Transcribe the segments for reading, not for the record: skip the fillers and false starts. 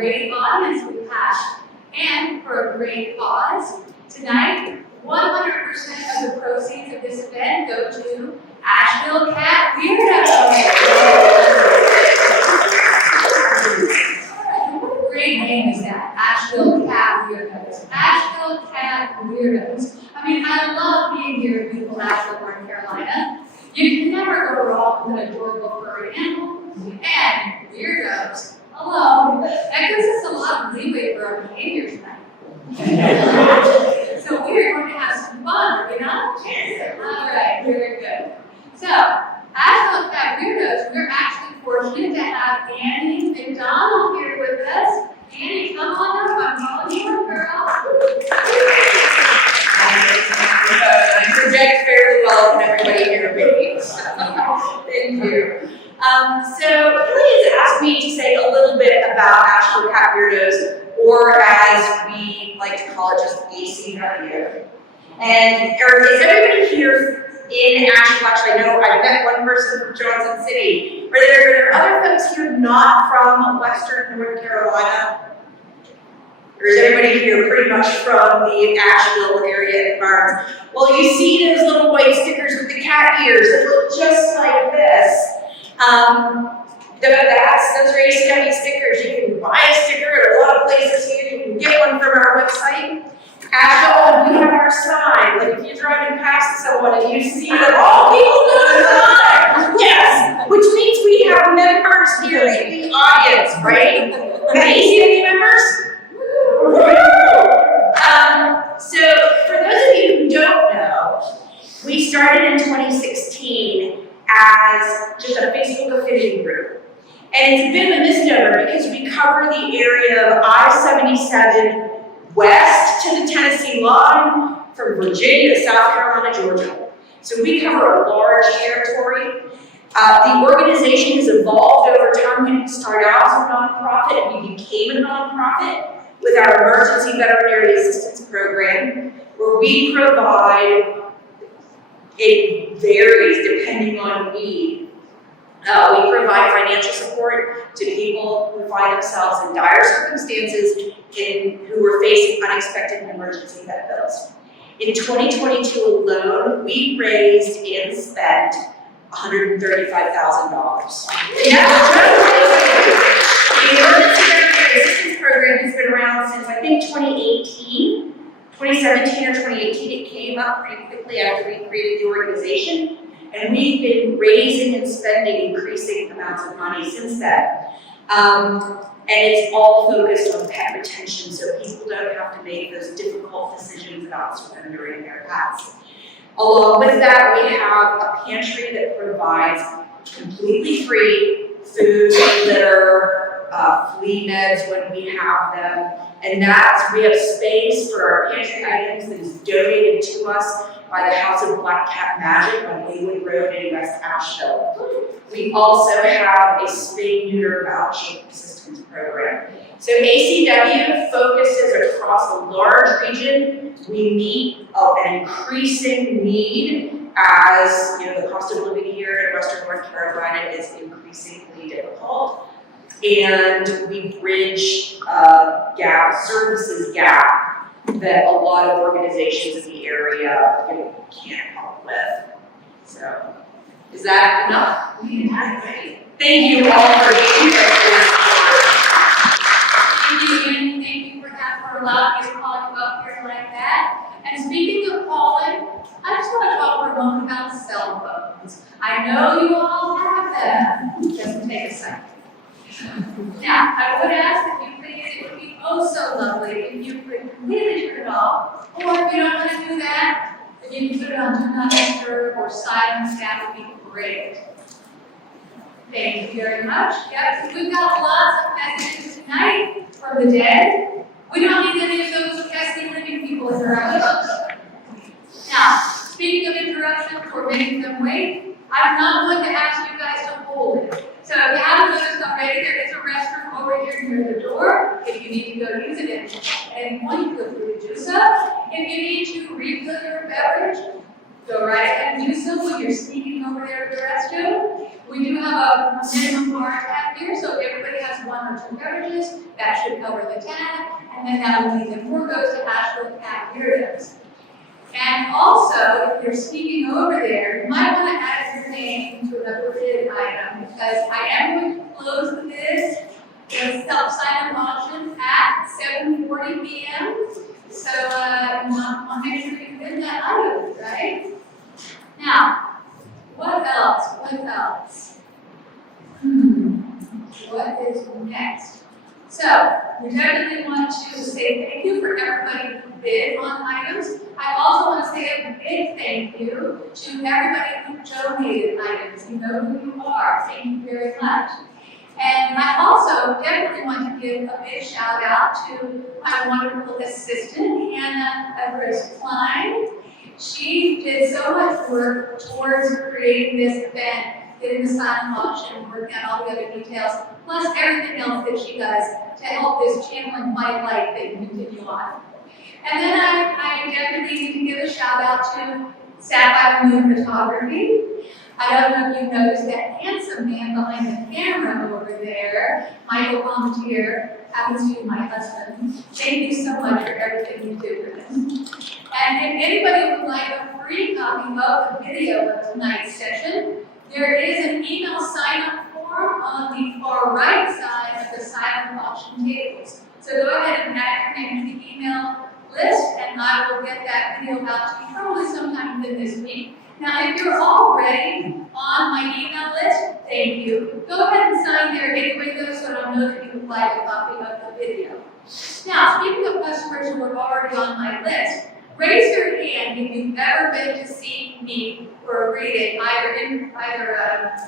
great audience we have. And for a great cause, tonight, 100% of the proceeds of this event go to Asheville Cat Weirdos. What a great name is that, Asheville Cat Weirdos. Asheville Cat Weirdos. I mean, I love being here in beautiful Asheville, North Carolina. You can never go wrong with an adorable furry animal. And weirdos. Hello. That gives us a lot of leeway for our behavior tonight. So we're going to have some fun, are we not? All right, very good. So, Asheville Cat Weirdos, we're actually fortunate to have Annie McDonald here with us. Annie, come on up. I'm calling you a girl. I project fairly well with everybody here with me. Thank you. So Kelly has asked me to say a little bit about Asheville Cat Weirdos, or as we like to call it, just ACW. And is everybody here in Asheville? Actually, I know I've met one person from Johnson City. Are there other folks here not from Western North Carolina? Or is everybody here pretty much from the Asheville area environment? Well, you see those little white stickers with the cat ears that look just like this. Those are ACW stickers. You can buy a sticker at a lot of places here. You can get one from our website. Asheville, we have our sign. Like if you're driving past someone and you see that all people do the sign. Yes, which means we have members here in the audience, right? The ACW members? So for those of you who don't know, we started in 2016 as just a Facebook affinity group. And it's a bit of a misnomer because we cover the area of I-77 west to the Tennessee line from Virginia to South Carolina, Georgia. So we cover a large territory. The organization has evolved over time. We didn't start out as a nonprofit, and we became a nonprofit with our Emergency Veterinary Assistance Program, where we provide, it varies depending on need. We provide financial support to people who find themselves in dire circumstances who are facing unexpected emergency vet bills. In 2022 alone, we raised and spent $135,000. The Emergency Veterinary Assistance Program has been around since I think 2018, 2017 or 2018. It came up pretty quickly after we created the organization. And we've been raising and spending increasing amounts of money since then. And it's all focused on pet retention, so people don't have to make those difficult decisions about surrendering their pets. Along with that, we have a pantry that provides completely free food, litter, flea meds when we have them. And we have space for our pantry items that is donated to us by the House of Black Cat Magic on Waywood Road in West Asheville. We also have a spay-neuter voucher assistance program. So ACW focuses across a large region. We meet an increasing need as the cost of living here in Western North Carolina is increasingly difficult. And we bridge services gap that a lot of organizations in the area can't help with. So, is that enough? Thank you all for being here. Thank you, Annie. Thank you for allowing me to call you up here like that. And speaking of calling, I just want to talk for a moment about cell phones. I know you all have them. Just take a second. Now, I would ask that you please, it would be oh so lovely if you could completely turn it off, or if you don't want to do that, then you can put it on Do Not Disturb or Silence. That would be great. Thank you very much. Yep, we've got lots of messages tonight from the dead. We don't need any of those pesky living people interruptions. Now, speaking of interruptions or making them wait, I'm not going to ask you guys to hold it. So if you haven't noticed already, there is a restroom over here near the door. If you need to go use it at any point, feel free to do so. If you need to refill your beverage, go right ahead and do so when you're sneaking over there to the restroom. We do have a minimum bar tab here, so if everybody has 1 or 2 beverages, that should cover the tab, and then that will mean that more goes to Asheville Cat Weirdos. And also, if you're speaking over there, you might want to add your name to another bid item, because I am going to close the bids, the self-sign-up auction at 7:40 p.m. So, you want to make sure you bid that item, right? Now, what else? What else? What is next? So, we definitely want to say thank you for everybody who bid on items. I also want to say a big thank you to everybody who donated items. You know who you are. Thank you very much. And I also definitely want to give a big shout out to my wonderful assistant, Hannah Everest Klein. She did so much work towards creating this event, getting the silent auction, working out all the other details, plus everything else that she does to help this channeling white light thing continue on. And then I definitely need to give a shout out to Sapphire Moon Photography. I don't know if you noticed that handsome man behind the camera over there, Michael Palmatier, happens to be my husband. Thank you so much for everything you do for this. And if anybody would like a free copy of the video of tonight's session, there is an email sign-up form on the far right side of the silent auction tables. So go ahead and add your name to the email list, and I will get that video out to you probably sometime within this week. Now, if you're already on my email list, thank you. Go ahead and sign there anyway, though, so I know that you would like a copy of the video. Now, speaking of customers who are already on my list, raise your hand if you've ever been to see me for a reading, either a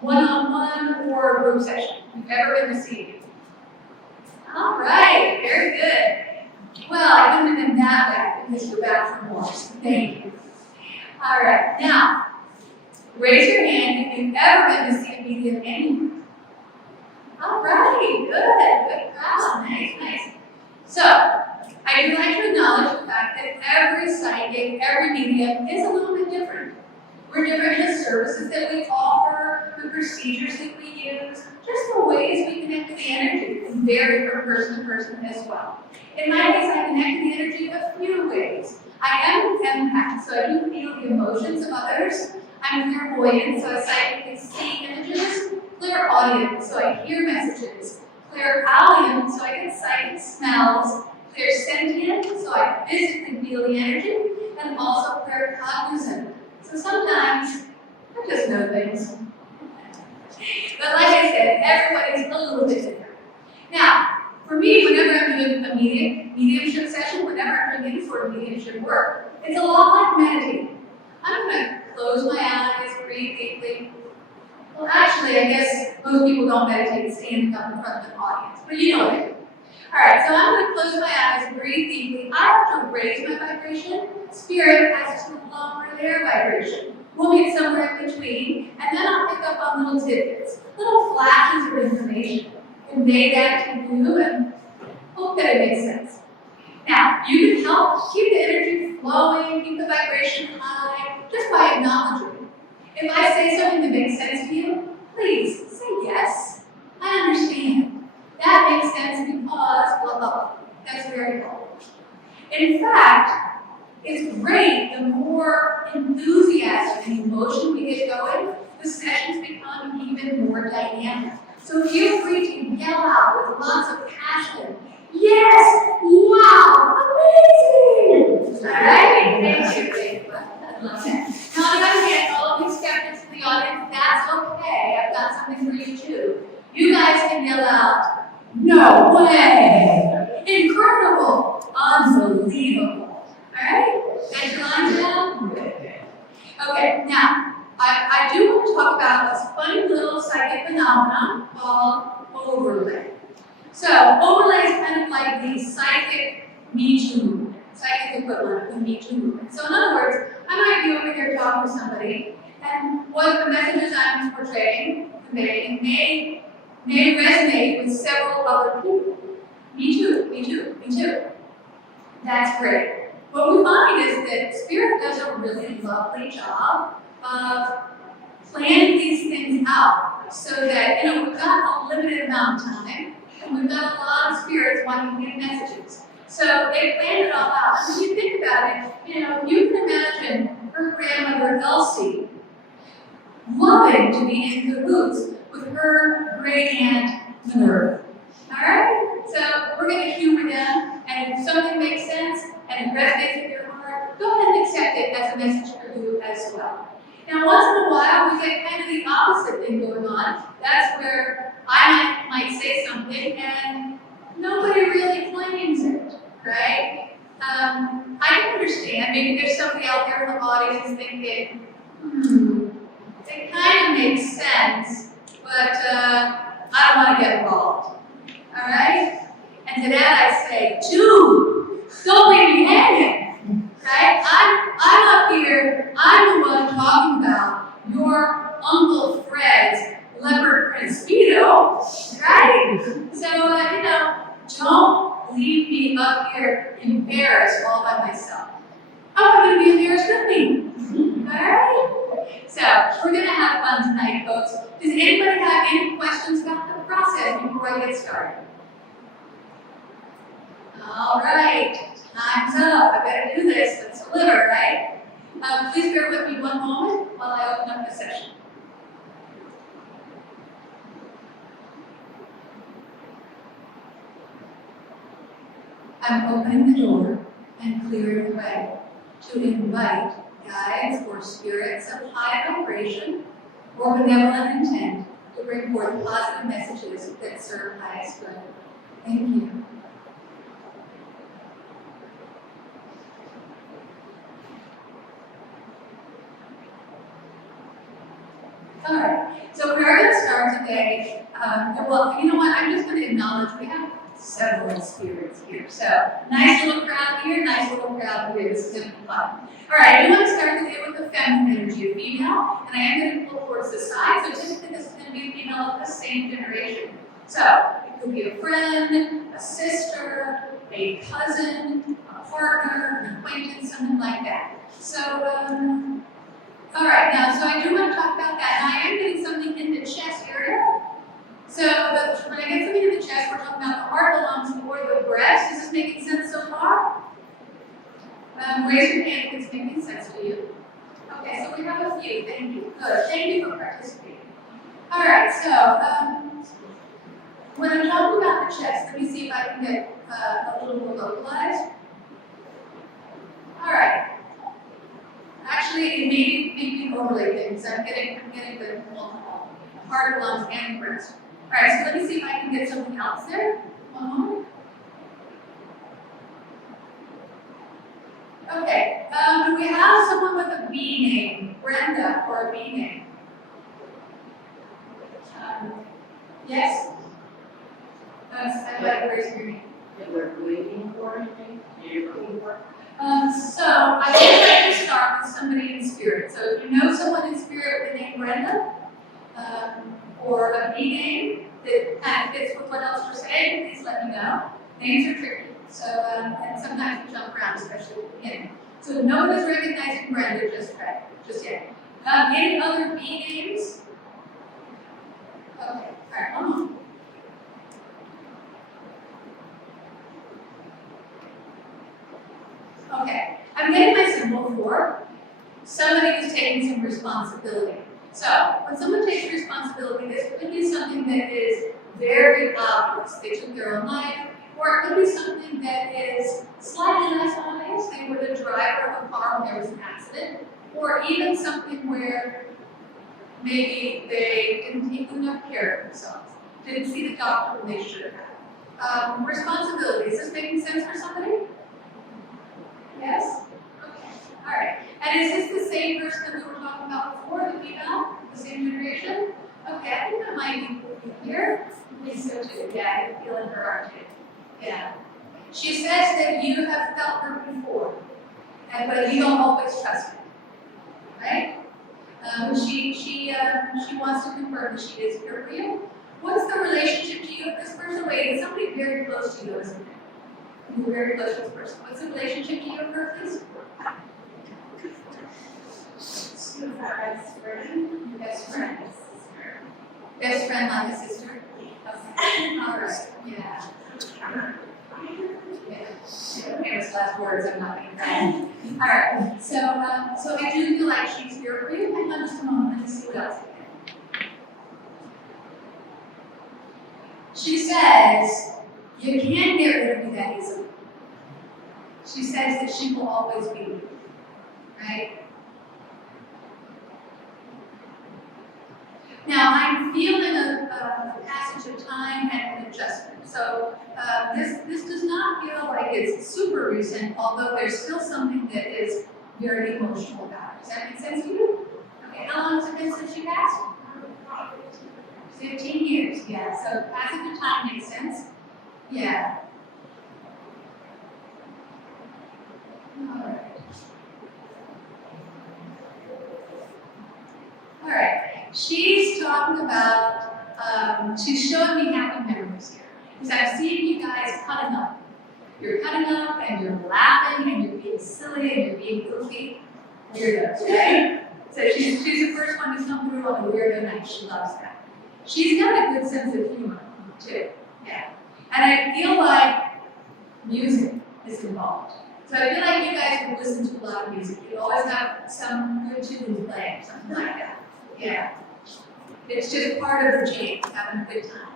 one-on-one or a group session. If you've ever been to see me. All right, very good. Well, I couldn't have been that bad because you're back for more. So thank you. All right, now, raise your hand if you've ever been to see a medium anywhere. All right, good crowd, nice. So, I do like to acknowledge the fact that every psychic, every medium is a little bit different. We're different in the services that we offer, the procedures that we use, just the ways we connect to the energy can vary from person to person as well. In my case, I connect to the energy a few ways. I am an empath, so I do feel the emotions of others. I'm clairvoyant, so I psychically see images. Clairaudient, so I hear messages. Clairaudience, so I get psychic smells. Clairsentient, so I physically feel the energy. And also claircognizant. So sometimes I just know things. But like I said, everybody's a little bit different. Now, for me, whenever I'm doing a mediumship session, whenever I'm doing any sort of mediumship work, it's a lot like meditating. I'm going to close my eyes, breathe deeply. Well, actually, I guess most people don't meditate standing up in front of an audience, but you know what I mean. All right, so I'm going to close my eyes, breathe deeply. I have to raise my vibration. Spirit has to lower their vibration. We'll meet somewhere in between, and then I'll pick up on little tidbits, little flashes of information. Convey that to you and hope that it makes sense. Now, you can help keep the energy flowing, keep the vibration high, just by acknowledging. If I say something that makes sense to you, please say yes. I understand. That makes sense because blah, blah, blah. That's very cool. In fact, it's great the more enthusiasm and emotion we get going, the sessions become even more dynamic. So feel free to yell out with lots of passion. Yes! Wow! Amazing! All right? Thank you. I love that. Now, on the other hand, all of you skeptics in the audience, that's okay. I've got something for you too. You guys can yell out, no way! Incredible! Unbelievable! All right? Got your lines down? Okay, now, I do want to talk about this funny little psychic phenomenon called overlay. So, overlay is kind of like the psychic Me Too movement, psychic equivalent of the Me Too movement. So, in other words, I might be over here talking to somebody, and what the messages I'm portraying, conveying, may resonate with several other people. Me too, me too, me too. That's great. What we find is that Spirit does a really lovely job of planning these things out so that, we've got a limited amount of time and we've got a lot of spirits wanting to get messages. So they planned it all out. And when you think about it, you can imagine her grandmother Elsie loving to be in cahoots with her great aunt Minerva. Alright? So we're going to humor them, and if something makes sense and it resonates with your heart, go ahead and accept it as a message for you as well. Now, once in a while, we get kind of the opposite thing going on. That's where I might say something and nobody really claims it, right? I can understand. Maybe there's somebody out there in the audience thinking, it kind of makes sense, but I don't want to get involved. All right? And to that I say, dude, don't leave me hanging. Right? I'm up here, I'm the one talking about your Uncle Fred's leopard print speedo, right? So, don't leave me up here embarrassed all by myself. I want you to be embarrassed with me. Alright? So, we're going to have fun tonight, folks. Does anybody have any questions about the process before I get started? Alright, time's up. I better do this. Let's deliver, right? Please bear with me one moment while I open up the session. I'm opening the door and clearing the way to invite guides or spirits of high vibration or benevolent intent to bring forth positive messages that serve highest good. Thank you. All right, so we are going to start today. Well, you know what? I'm just going to acknowledge we have several spirits here. So, nice little crowd here, nice little crowd here. This is going to be fun. All right, I do want to start today with the feminine energy of female, and I am going to pull towards the side. So, typically, this is going to be a female of the same generation. So, it could be a friend, a sister, a cousin, a partner, an acquaintance, something like that. So, all right, now, so I do want to talk about that. And I am getting something in the chest area. So when I get something in the chest, we're talking about the heart, the lungs, or the breast. Is this making sense so far? Raise your hand if it's making sense to you. Okay, so we have a few. Thank you. Good. Thank you for participating. All right, so when I'm talking about the chest, let me see if I can get a little more localized. All right. Actually, it may be overlay things. I'm getting the heart, lungs, and breast. All right, so let me see if I can get something else there. One moment. Okay, do we have someone with a B name? Brenda, or a B name? Yes? I'd like to raise your name. That we're waiting for anything? You're looking for? So I would like to start with somebody in spirit. So if you know someone in spirit with the name Brenda, or a B name that kind of fits with what else we're saying, please let me know. Names are tricky, so and sometimes we jump around, especially at the beginning. So no one is recognizing Brenda just yet. Any other B names? Okay, all right, one moment. Okay, I'm getting my symbol for somebody who's taking some responsibility. So, when someone takes responsibility, this could be something that is very obvious. They took their own life, or it could be something that is slightly less obvious. They were the driver of a car when there was an accident, or even something where maybe they didn't take enough care of themselves, didn't see the doctor when they should have. Responsibility, is this making sense for somebody? Yes? Okay. All right. And is this the same person that we were talking about before, the female? The same generation? Okay, I think that might be here. I think so too. Yeah, I'm feeling her heart too. Yeah. She says that you have felt her before, but you don't always trust her. Right? She wants to confirm that she is here for you. What's the relationship to you with this person? Wait, it's somebody very close to you, isn't it? You're very close to this person. What's the relationship to you and her, please? She was my best friend. Best friend. Best friend like a sister? Okay. All right, yeah. Yeah. Famous last words, I'm not being friend. All right, so I do feel like she's here for you. Hang on just a moment, let me see what else I can. She says, you can't get rid of me that easily. She says that she will always be with you, right? Now, I'm feeling a passage of time and an adjustment. So this does not feel like it's super recent, although there's still something that is very emotional about it. Does that make sense to you? Okay, how long has it been since you passed? 15 years, yeah. So passage of time makes sense. Yeah. All right. All right. She's talking about, she's showing me happy memories here. Because I'm seeing you guys cutting up. You're cutting up and you're laughing and you're being silly and you're being goofy. Weirdos, right? So she's the first one to come through on a weirdo night. She loves that. She's got a good sense of humor, too. Yeah. And I feel like music is involved. So I feel like you guys would listen to a lot of music. You always have some good tune playing, something like that. Yeah. It's just part of the jam, having a good time.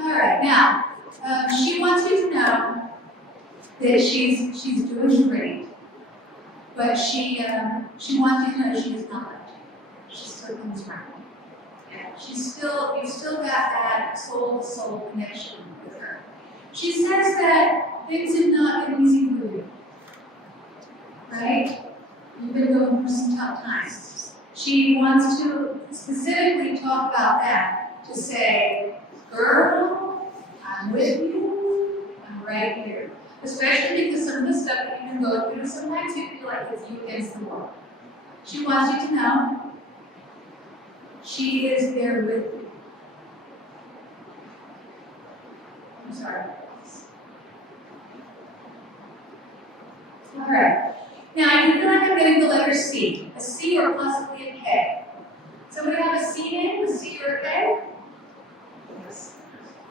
All right, now, she wants you to know that she's doing great, but she wants you to know she does not left you. She still comes around. Yeah, you've still got that soul-to-soul connection with her. She says that things have not been easy for you, right? You've been going through some tough times. She wants to specifically talk about that, to say, girl, I'm with you, I'm right here. Especially because some of the stuff that you've been going through, sometimes you feel like it's you against the world. She wants you to know she is there with you. I'm sorry. All right. Now, I feel like I'm getting the letter C. A C or possibly a K. Somebody have a C name? A C or a K? Yes.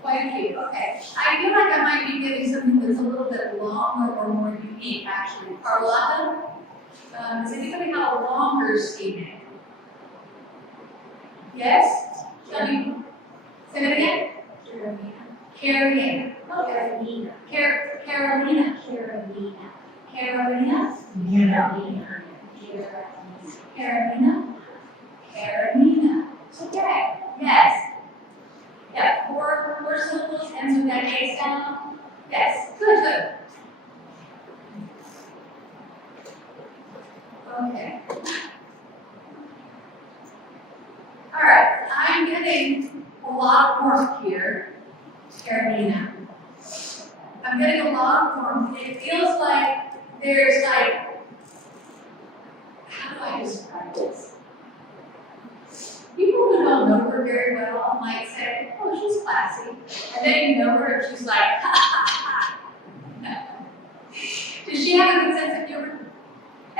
Quite a few. Okay. I feel like I might be getting something that's a little bit longer or more unique, actually. Carlotta? Does anybody have a longer C name? Yes? Tell me. Say it again. Carolina. Oh, Carolina. Carolina. Carolina. Carolina. Carolina. Carolina. Okay. Yes. Yeah. Four syllables ends with that A sound. Yes. Good. Okay. All right. I'm getting a lot of work here, Carolina. I'm getting a lot of work. It feels like there's how do I describe this? People who don't know her very well might say, oh, she's classy. And then you know her and she's like, ha ha ha. Does she have a good sense of humor?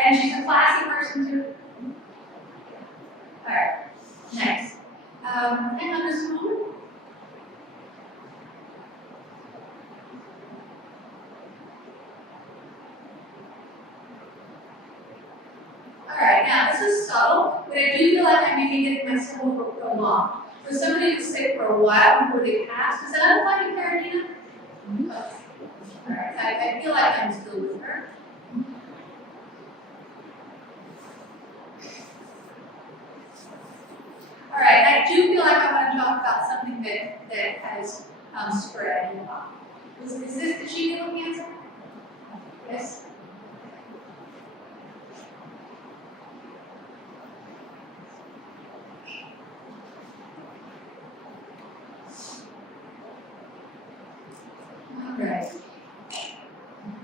And she's a classy person too? All right, nice. Hang on just a moment. All right, now this is subtle, but I do feel like I may be getting my symbol for prolonged. So somebody who's sick for a while before they pass, does that apply to Carolina? Okay. All right, I feel like I'm still with her. All right, I do feel like I want to talk about something that has spread and is this the shingles cancer? Yes. All right.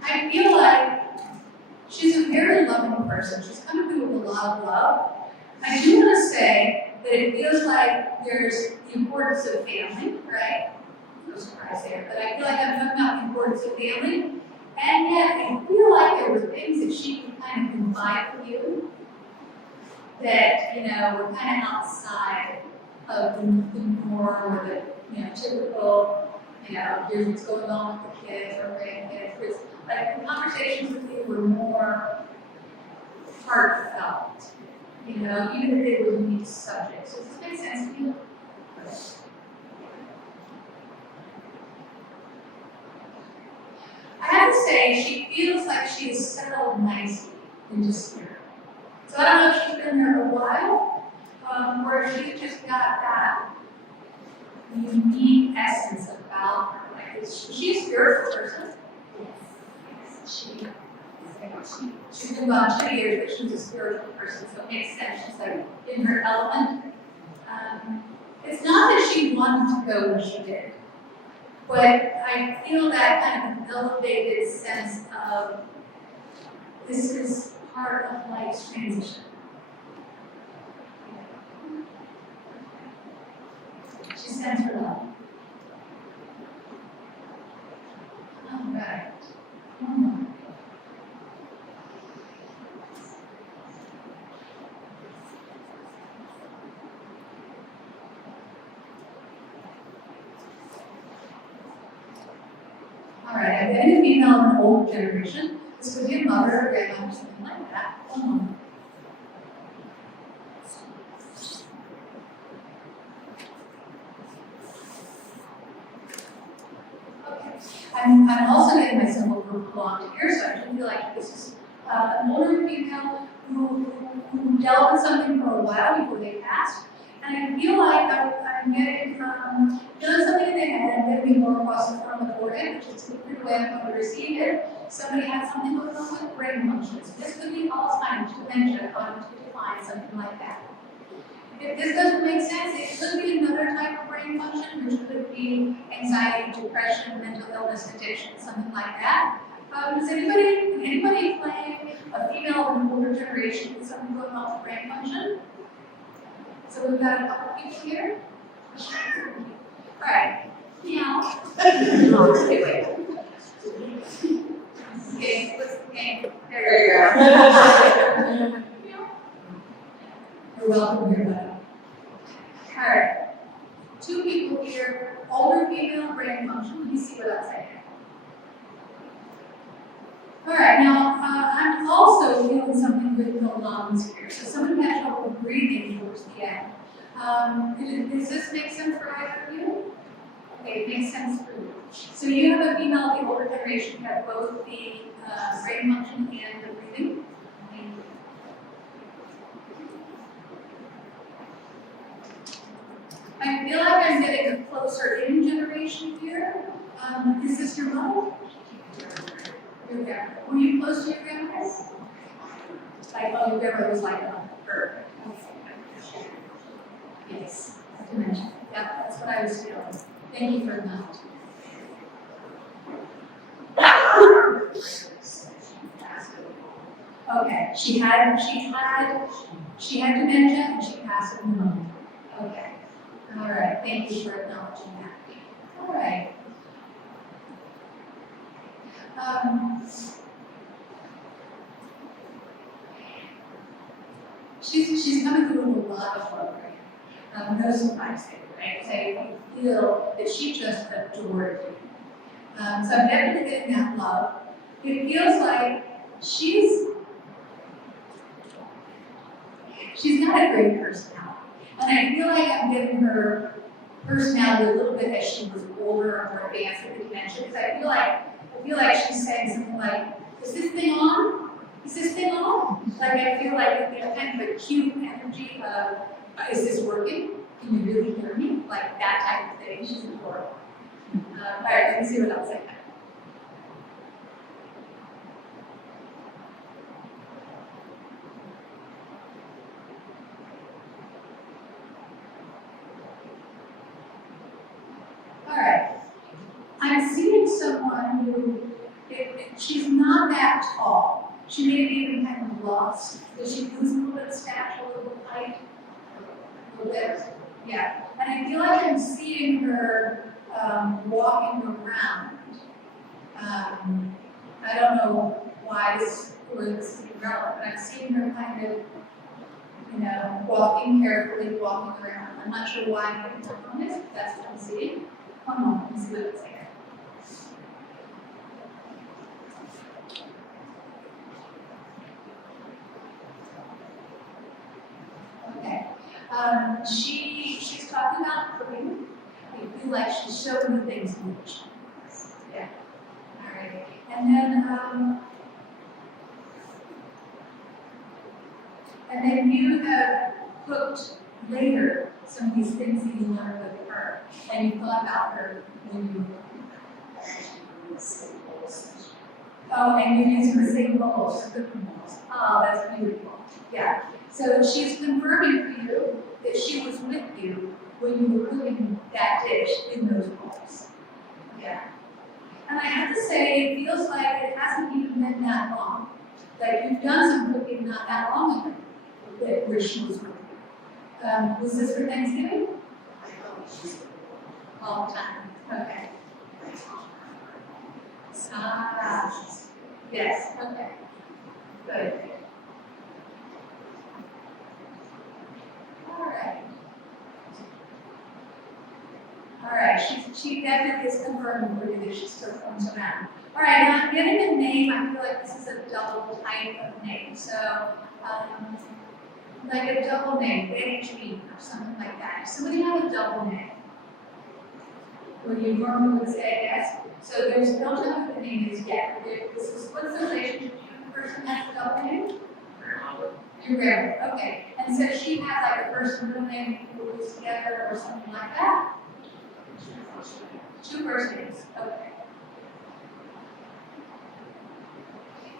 I feel like she's a very loving person. She's coming through with a lot of love. I do want to say that it feels like there's the importance of family, right? No surprise there, but I feel like I'm talking about the importance of family. And yet, I feel like there were things that she could kind of confide with you that, were kind of outside of the norm or the, typical, here's what's going on with the kids or grandkids. Because, like, the conversations with you were more heartfelt, even if they were unique subjects. Does this make sense to you? I have to say, she feels like she is settled nicely into spirit. So I don't know if she's been there a while, or if she's just got that unique essence about her. Like, is she a spiritual person? She's been gone 2 years, but she's a spiritual person, so it makes sense. She's like in her element. It's not that she wanted to go where she did, but I feel that kind of elevated sense of this is part of life's transition. She sends her love. All right. All right, I've been a female of an old generation. This could be a mother or grandmother, something like that. Okay, I'm also getting myself a little belonged here, so I do feel like this is an older female who dealt with something for a while before they passed. And I feel like I'm getting, feeling something in the head, I'm getting more across the front of the forehead, which is typically the way I'm going to receive it. Somebody has something going on with brain functions. This could be Alzheimer's, dementia, cognitive decline, something like that. If this doesn't make sense, it could be another type of brain function, which could be anxiety, depression, mental illness, addiction, something like that. Does anybody play a female of an older generation with something going on with brain function? So we've got a couple people here. All right. Meow. Okay, wait. Okay, what's the game? There you go. You're welcome here, buddy. All right. 2 people here, older female, brain function. Let me see what I'm saying. All right, now I'm also feeling something with the lungs here. So someone had trouble breathing towards the end. Does this make sense for either of you? Okay, it makes sense for you. So you have a female of the older generation who have both the brain function and the breathing. I feel like I'm getting a closer in generation here. Is this your mother? Your grandmother. Were you close to your grandmother? Like, oh, your grandmother was like her. Yes, dementia. Yeah, that's what I was feeling. Thank you for that. Okay, she had dementia and she passed at the moment. Okay. All right, thank you for acknowledging that. All right. She's coming through a lot of love right now. No surprise there, right? So you feel that she just adored you. So I'm definitely getting that love. It feels like she's got a great personality. And I feel like I'm getting her personality a little bit as she was older or more advanced with the dementia. Because I feel like she's saying something like, is this thing on? Is this thing on? Like I feel like kind of a cute energy of, is this working? Can you really hear me? Like that type of thing. She's adorable. All right, let me see what else I have. All right. I'm seeing someone who, she's not that tall. She may be even kind of lost. Does she lose a little bit of stature, a little height? A little bit? Yeah. And I feel like I'm seeing her walking around. I don't know why this is relevant, but I've seen her kind of, walking carefully, walking around. I'm not sure why I'm picking up on this, but that's what I'm seeing. One moment, let's see what it's like. Okay. She's talking about cooking. I feel like she's showing you things in which. Yeah. All right. And then you have cooked later some of these things that you learned with her, and you thought about her when you were cooking. Oh, and you used the same bowls, the cooking bowls. Oh, that's beautiful. Yeah. So she's confirming for you that she was with you when you were cooking that dish in those bowls. Yeah. And I have to say, it feels like it hasn't even been that long. Like you've done some cooking not that long ago, where she was with you. Was this for Thanksgiving? All the time. Okay. Yes. Okay. Good. All right. She definitely is confirming for you that she still comes around. All right. Now I'm getting a name. I feel like this is a double type of name. So, like a double name, Betty Jean or something like that. If somebody have a double name, where you normally would say yes. So don't know what the name is yet. What's the relationship to the person that has a double name? Your grandmother, okay. And so she has like a first and middle name who was together or something like that? Two first names, okay.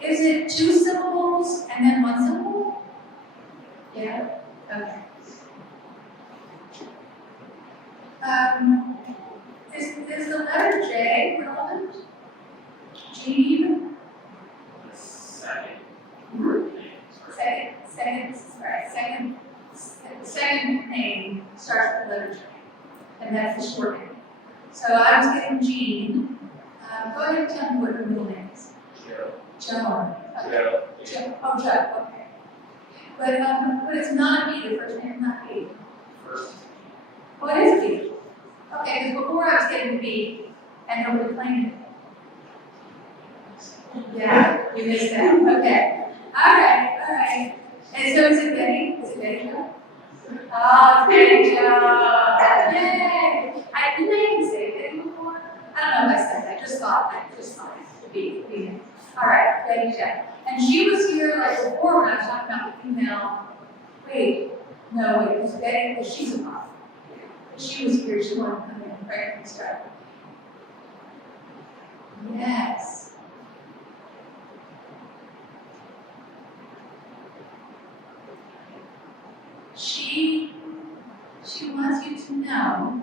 Is it two syllables and then one syllable? Yeah, okay. Is the letter J relevant? Jean? Second name starts with the letter J, and that's the short name. So I was getting Jean. Go ahead and tell me what her middle name is. Joan. Okay. Joe. Oh, Joe. Okay. But it's not B. The first name is not B. Oh, it is B. Okay, because before I was getting B, and nobody claimed it. Yeah, you missed that. Okay. All right. And so is it Betty? Is it Betty Joe? Oh, Betty Joe. Yay! Didn't I even say Betty before? I don't know if I said that. Just thought it. B. All right, Betty Joe. And she was here like before when I was talking about the female. Wait, it was Betty, because she's a mom. She was here. She wanted to come in and pray and stuff. Yes. She wants you to know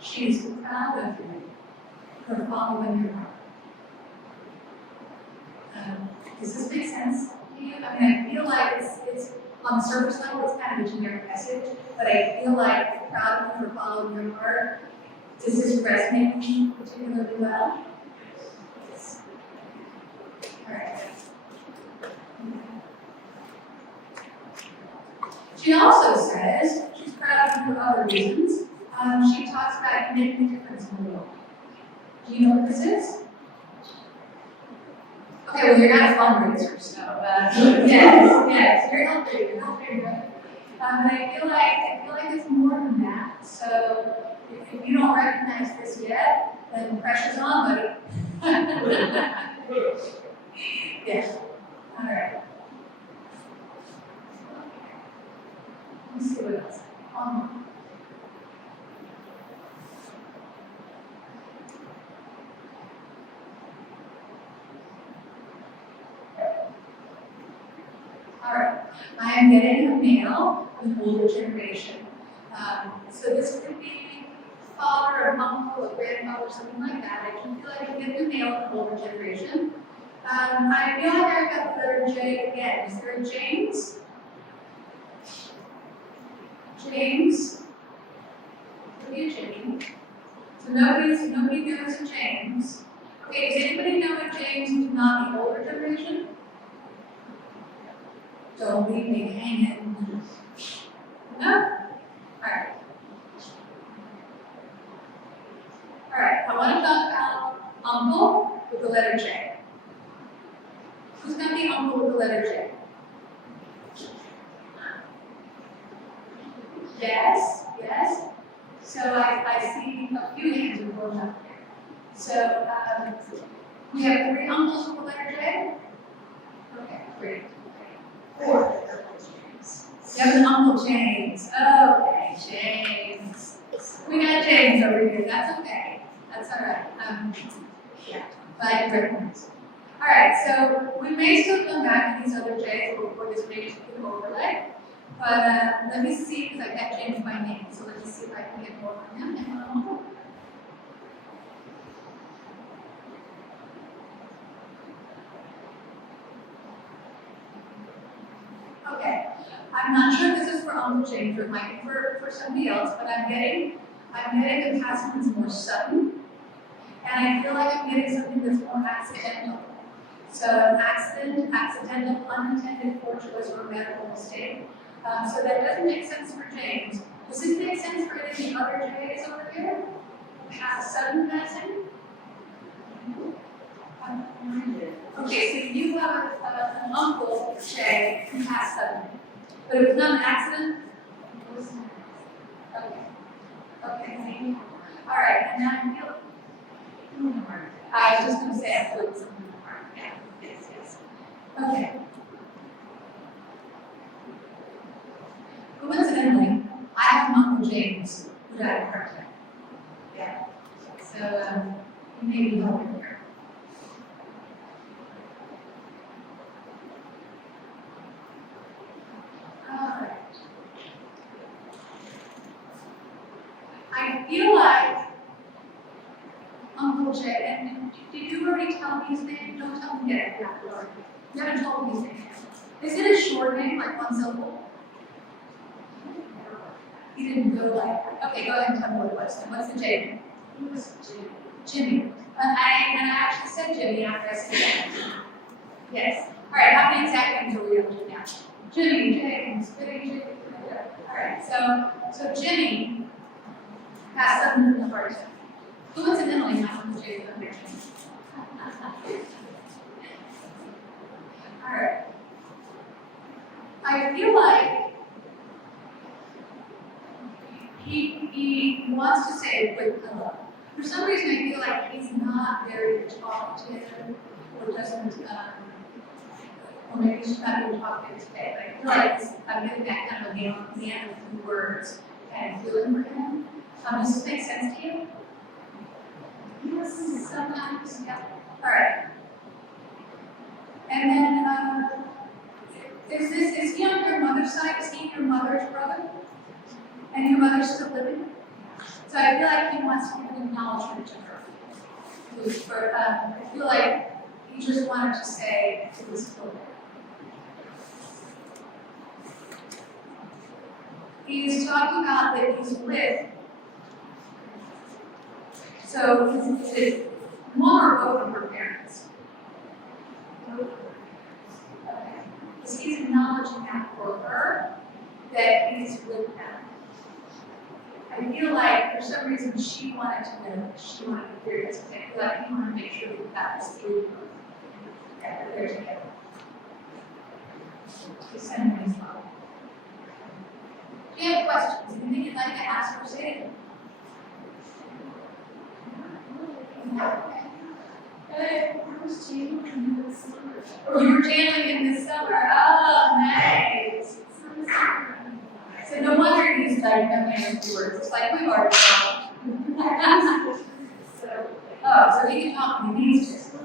she's proud of you for following your heart. Does this make sense to you? I mean, I feel like it's on the surface level, it's kind of a generic message, but I feel like proud of you for following your heart. Does this resonate with you particularly well? Yes. All right. She also says she's proud of you for other reasons. She talks about making a difference in the world. Do you know what this is? Okay, well, you're not a fundraiser, so yes, you're helping, right? But I feel like it's more than that. So if you don't recognize this yet, then the pressure's on, buddy. Yeah. All right. Let me see what else. All right. I am getting a mail with older generation. So this could be father, or uncle, or grandmother, something like that. I can feel like I'm getting a mail with older generation. I feel like I got the letter J again. Is there a James? James? Could be a James. So nobody knows a James. Okay, does anybody know if James is not the older generation? Don't leave me hanging. No? Alright. Alright, I want to talk about uncle with the letter J. Who's going to be uncle with the letter J? Yes, yes. So I see a few hands are going up there. So we have 3 uncles with the letter J? Okay, great. 4. You have an Uncle James. Oh, okay, James. We got James over here. That's okay. That's all right. Yeah, glad you recognize. All right, so we may still come back to these other J's before this may just be overlay. But let me see, because I got James by name. So let me see if I can get more from him and my uncle. Okay. I'm not sure if this is for Uncle James or it might be for somebody else, but I'm getting the past one's more sudden, and I feel like I'm getting something that's more accidental. So an accident, accidental, unintended, poor choice, or medical mistake. So that doesn't make sense for James. Does it make sense for any of the other J's over here? Sudden passing? Okay, so you have an uncle, J, who passed suddenly. But it was not an accident? Okay. Okay. All right, and now I feel. I was just going to say I feel something in the heart. Yeah, yes. Okay. Coincidentally, I have an Uncle James who died of heart attack. Yeah. So, you may be helping here. Alright. I feel like Uncle Jay, and did you already tell me his name? Don't tell me yet. You haven't told me his name yet. Is it a short name, like one syllable? He didn't go like, okay, go ahead and tell me what it was. And what's the J name? It was Jimmy. And I actually said Jimmy after I said that. Yes. Alright, how many exact names are we up to now? Jimmy, James, Jimmy. Alright, so Jimmy has something in the heart attack. Coincidentally, my Uncle Jay is up there. Alright. I feel like he wants to say a quick hello. For some reason, I feel like he's not very talkative or doesn't, or maybe he's not even talkative today, but I feel like I'm getting that kind of the end of the words kind of feeling for him. Does this make sense to you? Yes, sometimes, yeah. All right. And then, is he on your mother's side? Is he your mother's brother? And your mother's still living? So I feel like he wants to give an acknowledgement to her. I feel like he just wanted to say it was still there. He's talking about that he's with. So is it one or both of her parents? Okay. Because he's acknowledging that for her, that he's with them. I feel like for some reason she wanted to know, she wanted to hear this. I feel like he wanted to make sure that that was through her. That they're together. He's sending his love. Do you have questions? Anything you'd like to ask or say to him? I was channeling in the summer. You were channeling in the summer. Oh, nice. So no wonder you started coming in with words. It's like we've already talked. So he can talk in these two.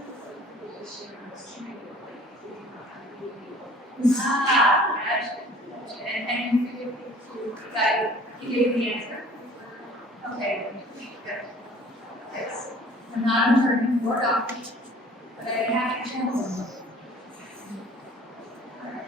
Gotcha. And he gave the answer. Okay, good. Yes. I'm not an attorney or a doctor, but I have to channel them. All right.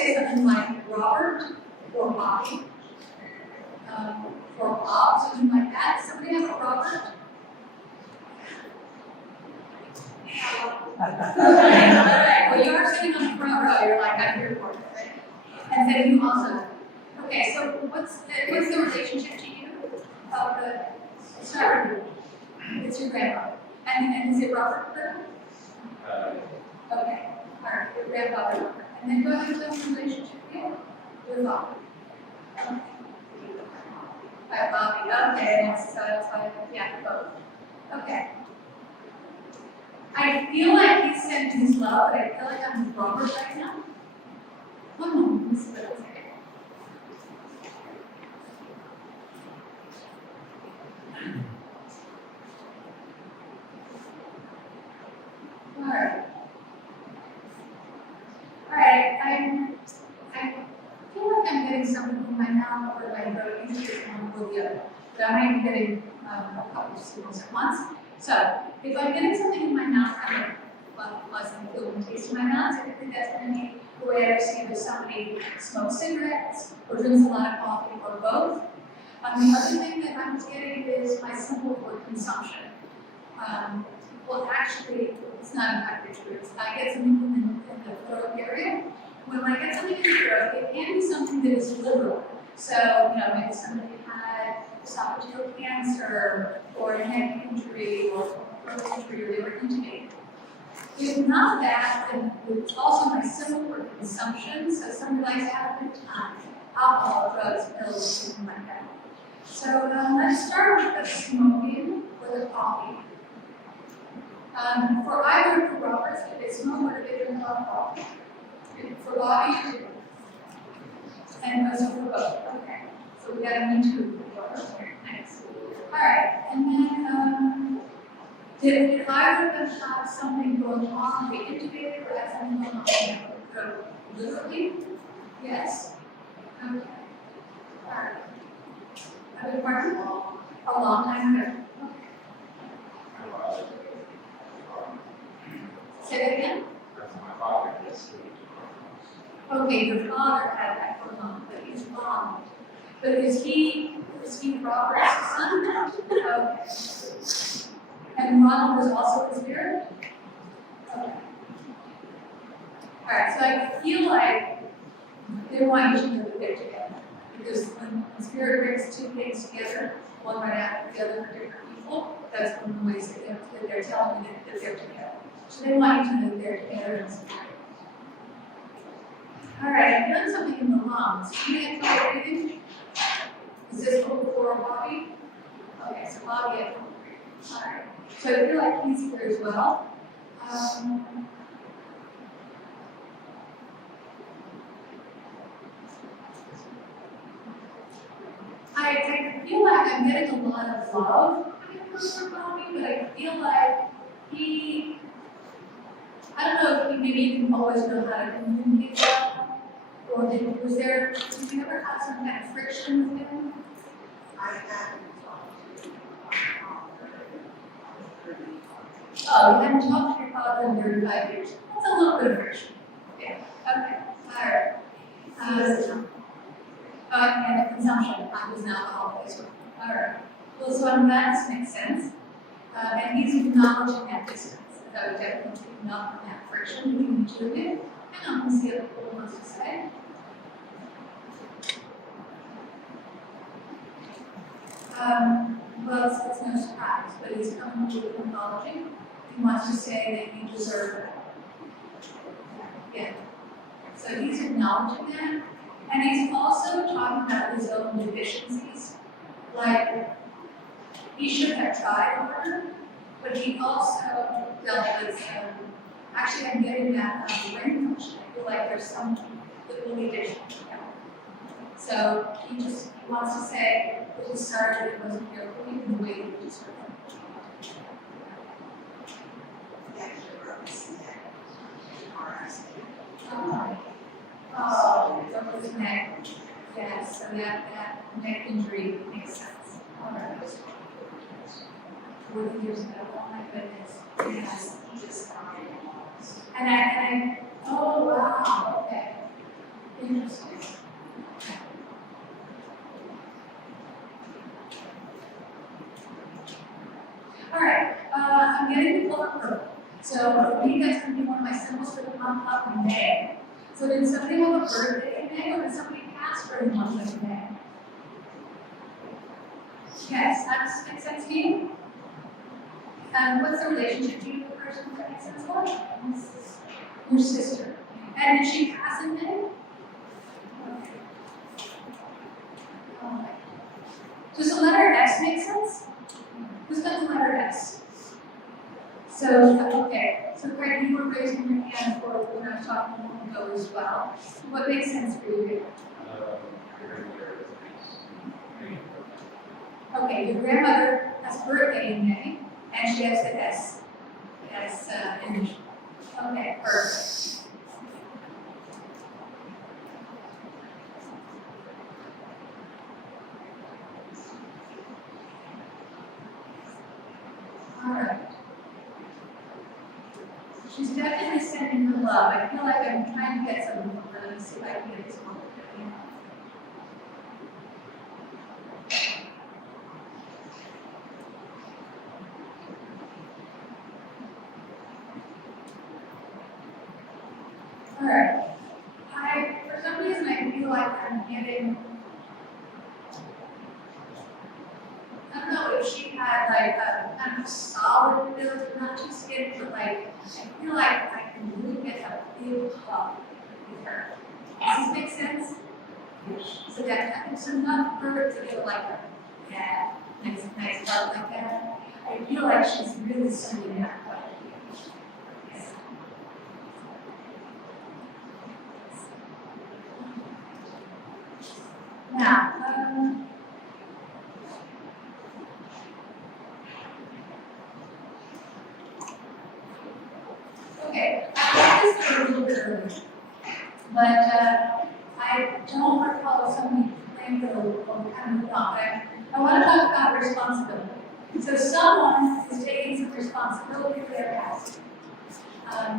say something like Robert or Bobby, or Bob, something like that. Does somebody have a Robert? Alright, well, you are sitting on the front row, you're like, I'm here for it, right? And then you also, okay, so what's the relationship to you? Sorry, it's your grandfather. And is it Robert Burton? Okay, alright, your grandfather Robert. And then go ahead and tell me the relationship here with Bobby. Okay. Bobby, okay, so yeah, both. Okay. I feel like he's sending his love, but I feel like I'm with Robert right now. One moment, let me see what it's saying. Alright. I feel like I'm getting something from my mouth or my throat, usually it's one or the other. But I might be getting a couple of signals at once. So, if I'm getting something in my mouth, kind of pleasant feeling taste in my mouth, typically that's going to be the way I perceive if somebody smokes cigarettes or drinks a lot of coffee or both. The other thing that I'm getting is my simple word consumption. Well, actually, it's not exactly true. I get something in the throat area. When I get something in the throat, it can be something that is literal. So, maybe somebody had esophageal cancer or a neck injury or throat injury or they were intubated. If not that, then it's also my simple word consumption. So somebody likes to have a good time. Alcohol, drugs, pills, something like that. So let's start with the smoking or the coffee. For either of the Roberts, if they smoke or if they drink alcohol. For Bobby, and also for both. Okay. So we got a me too. Nice. Alright, and then did either of them have something going on? They intubated or had something going on? Literally? Yes? Okay. Alright. Have you worked a long time ago? Okay. Say that again? Okay, your father had that going on, but he's wrong. But is he Robert's son? Okay. And Ronald was also his spirit? Okay. Alright, so I feel like they want each other to get together. Because when spirit brings two things together, one right after the other for different people, that's one of the ways that they're telling me that they're together. So they want each other to get together in spirit. Alright, I'm feeling something in the lungs. Can you get trouble breathing? Is this before Bobby? Okay, so Bobby had trouble breathing. Alright. So I feel like he's here as well. I feel like I'm getting a lot of love from Bobby, but I feel like I don't know if he maybe didn't always know how to communicate well, or did you ever have some kind of friction with him? Oh, you haven't talked to your father in 35 years. That's a little bit of friction. Yeah, okay, alright. And the consumption was an alcohol as well. Alright. Well, so I'm glad this makes sense. And he's acknowledging that distance. That would definitely not that friction between the two of you. Hang on, let's see what Paul wants to say. Well, it's no surprise, but he's coming with acknowledging. He wants to say that you deserve it. Yeah. So he's acknowledging that. And he's also talking about his own deficiencies. Like, he should have tried harder, but he also dealt with, actually I'm getting that brain function. I feel like there's some little addiction. So he wants to say that he started it wasn't here for you in the way that you deserve it. Oh, over his neck. Yes, so that neck injury makes sense. All right. 40 years ago, oh my goodness. Yes, he just and I oh wow, okay. Interesting. All right, I'm getting the color purple. So I think that's going to be one of my symbols for the month of May. So did somebody have a birthday in May, or did somebody pass for the month of May? Yes, that makes sense to you? What's the relationship to you, the person that makes sense for? Your sister. And did she pass in May? Okay. Alright. Does the letter S make sense? Who's got the letter S? So, okay. So Craig, you were raising your hand for when I was talking to Go as well. What makes sense for you? Okay, your grandmother has a birthday in May, and she has the S initial. Okay, perfect. All right. She's definitely sending the love. I feel like I'm trying to get something from her. Let me see if I can get this one. All right. For some reason, I feel like I'm getting. I don't know if she had like a kind of solid build, not too skinny, but like I feel like I can really get a big hug with her. Does this make sense? So that it's enough for her to get like a nice hug like that. I feel like she's really sending that way. Now, okay, I got this a little bit early, but I don't recall if somebody claimed it or kind of not. I want to talk about responsibility. So someone is taking some responsibility for their past.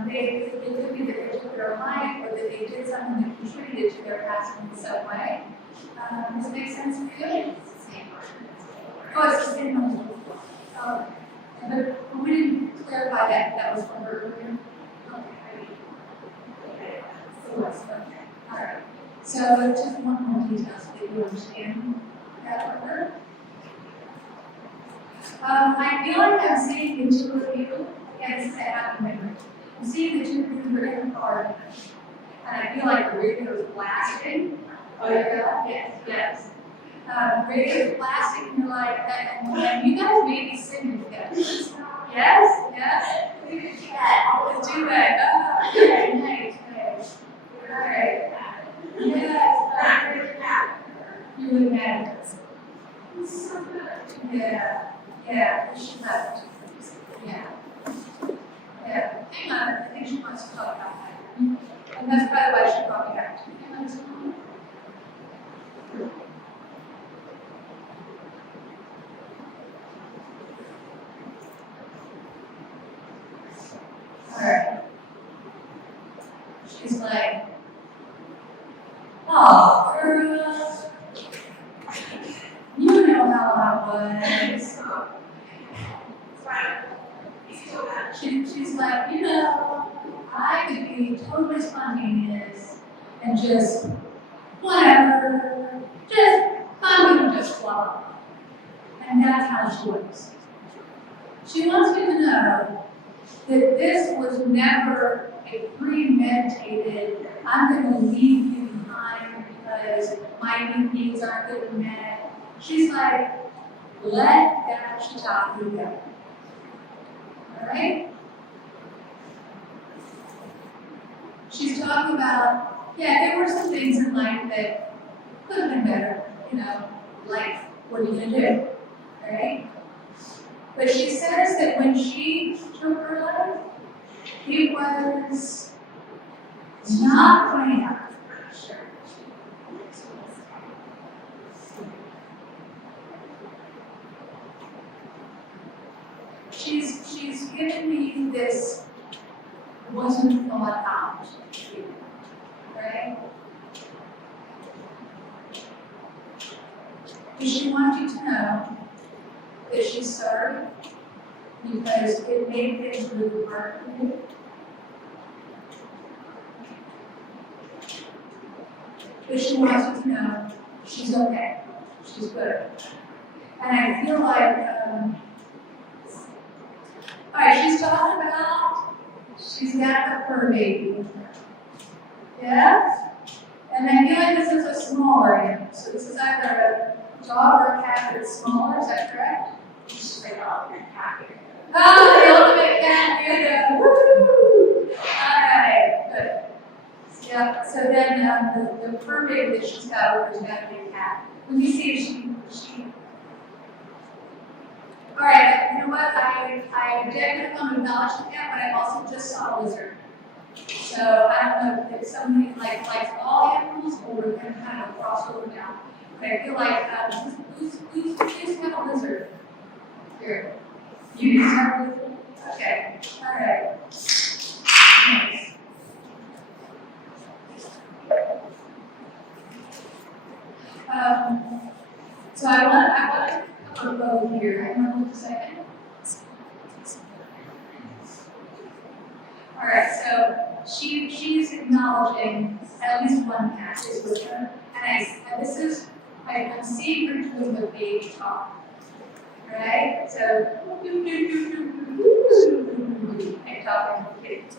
It could be that they took their life or that they did something that contributed to their past in some way. Does it make sense for you? Oh, it's the same one. But we didn't clarify that was from her earlier. Okay. All right. So just one more detail so that you understand that from her. I feel like I'm seeing the two of you, again, say happy memory. I'm seeing the two of you are in the car, and I feel like the radio is blasting. Oh, yeah? Yes. Radio is blasting, and you're like, and you guys may be singing together. Yes? Yes? Let's do that. Oh, okay, nice. All right. Yes. You look mad at us. Yeah, she left. Yeah. Hang on, I think she wants to talk about that. And that's probably why she brought me back to me. Hang on just a moment. Alright. She's like, oh, girl, you know how I was. She's like, I could be totally spontaneous and just whatever, I'm gonna just flop. And that's how she was. She wants you to know that this was never a premeditated, I'm gonna leave you behind because my needs aren't getting met. She's like, let that shiitake go. Alright? She's talking about, there were some things in life that could have been better, life, what are you gonna do? Right? But she says that when she took her life, it was not planned. She's given me this wasn't thought out, right? Because she wants you to know that she's sorry because it made things really hard for you. But she wants you to know she's okay, she's good. And I feel like, all right, she's talking about she's got the fur baby with her. Yeah? And I feel like this is a smaller animal. So this is either a dog or a cat that's smaller, is that correct? Just like all your cat. Oh, the ultimate cat weirdo. Woo! Alright, good. Yeah, so then the fur baby that she's got with her is got to be a cat. When you see she alright, you know what? I definitely want to acknowledge the cat, but I also just saw a lizard. So I don't know if somebody likes all animals or we're going to kind of cross over now. But I feel like who's got a lizard? Here. You can start with it? Okay. Alright. Nice. So I want to come over here. I don't know what to say. Alright, so she's acknowledging at least one cat is with her. And I'm seeing her doing the baby talk. Right? So I'm talking to kids.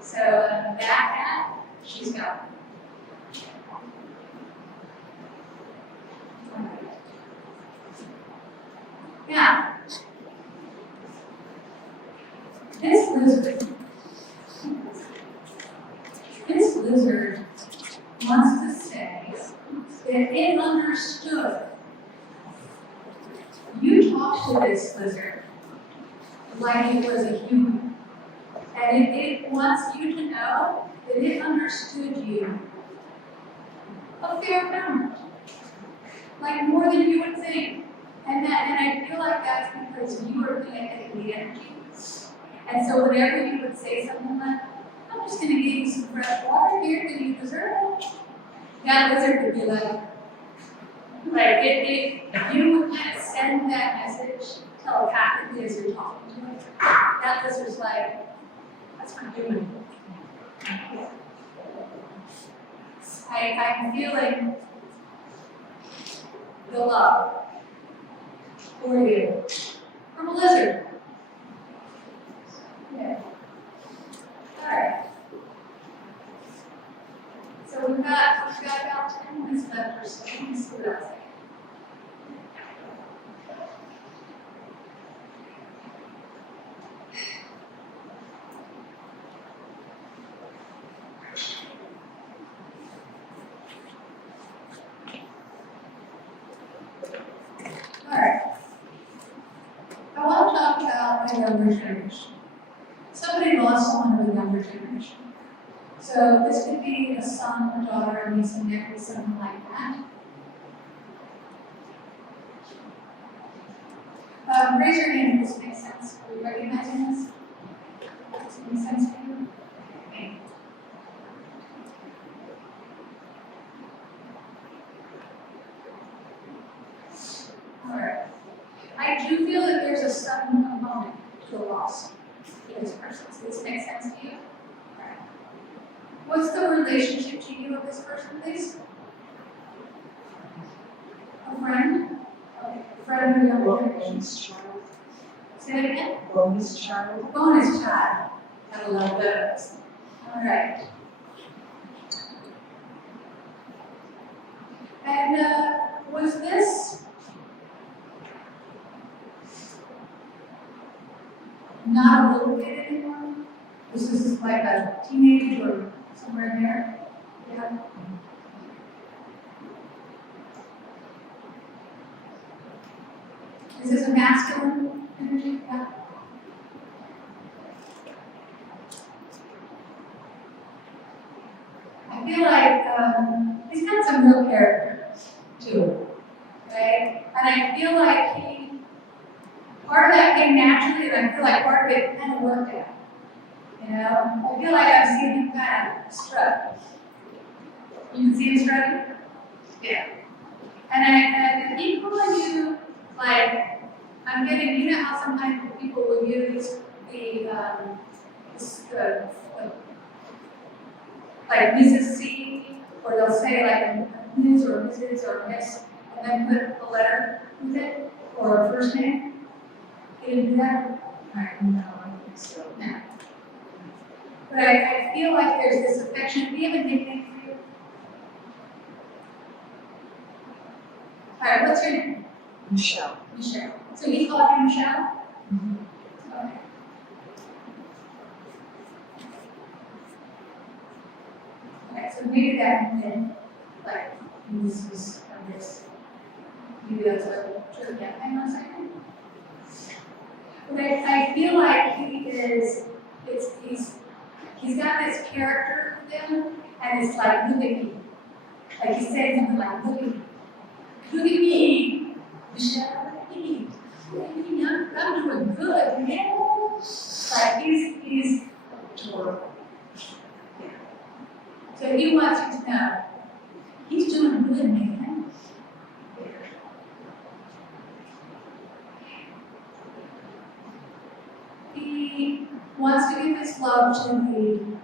So that cat, she's got. Now, this lizard wants to say that it understood. You talked to this lizard like it was a human, and it wants you to know that it understood you a fair amount, like more than you would think. And I feel like that's because you are connected to the energy. And so whenever you would say something like, I'm just going to give you some fresh water here that you deserve, that lizard would be like if you would kind of send that message telepathically as you're talking to it, that lizard's like, that's what I'm doing. I'm feeling the love for you from a lizard. Yeah. Alright. So we've got about 10 minutes left or so. Let's see what else I Alright. I want to talk about the younger generation. Somebody lost someone of the younger generation. So this could be a son, a daughter, a niece, a nephew, something like that. Raise your hand if this makes sense. Are you recognizing this? Does it make sense to you? Okay. Alright. I do feel that there's a sudden component to a loss in this person. Does this make sense to you? Alright. What's the relationship to you of this person, please? A friend? Okay. A friend or younger generation? Bonus child. Say that again? Bonus child. Bonus child. Gotta love those. Alright. And was this not a little kid anymore? Was this like a teenage or somewhere in there? Yeah. Is this a masculine energy? Yeah. I feel like he's got some real character to him, right? And I feel like part of that came naturally, and I feel like part of it kind of worked out. You know? I feel like I've seen him kind of strut. You can see him strutting? Yeah. And he calling you, like, I'm getting, you know how sometimes people will use the, like Mrs. C, or they'll say like Ms. or Mrs. or Miss, and then put a letter with it, or a first name. You didn't do that? I know, I think so. No. But I feel like there's this affection. Do you have a nickname for you? All right, what's your name? Michelle. Michelle. So he called you Michelle? Mhm. Okay. Okay, so maybe that meant, like, this was, this, maybe that's what, yeah, hang on a second. But I feel like he is, he's got this character with him, and it's like, look at me. Like he's saying something like, look at me, Michelle, look at me. Look at me, I'm doing good, man. Like he's adorable. Yeah. So he wants you to know, he's doing good, man. He wants to give his love to the